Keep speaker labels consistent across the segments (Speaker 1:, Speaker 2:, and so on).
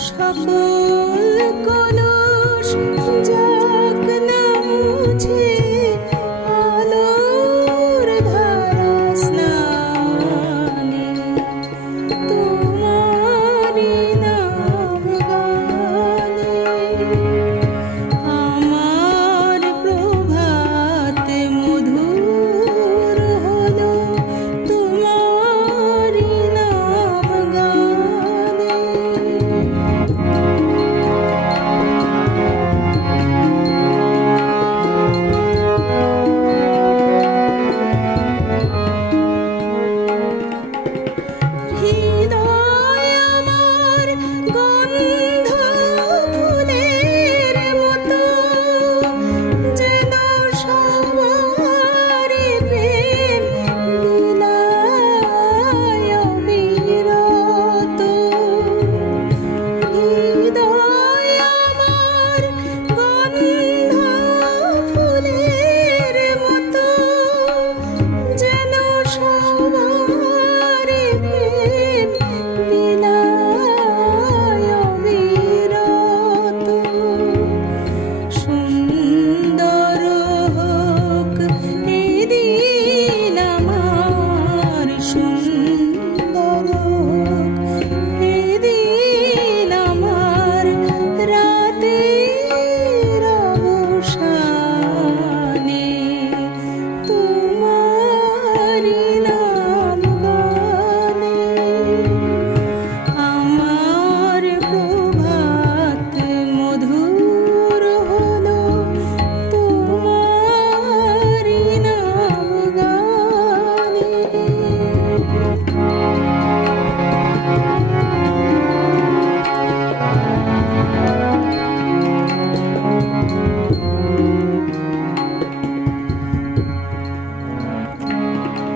Speaker 1: সকল কলস যাক না মুছে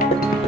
Speaker 1: thank you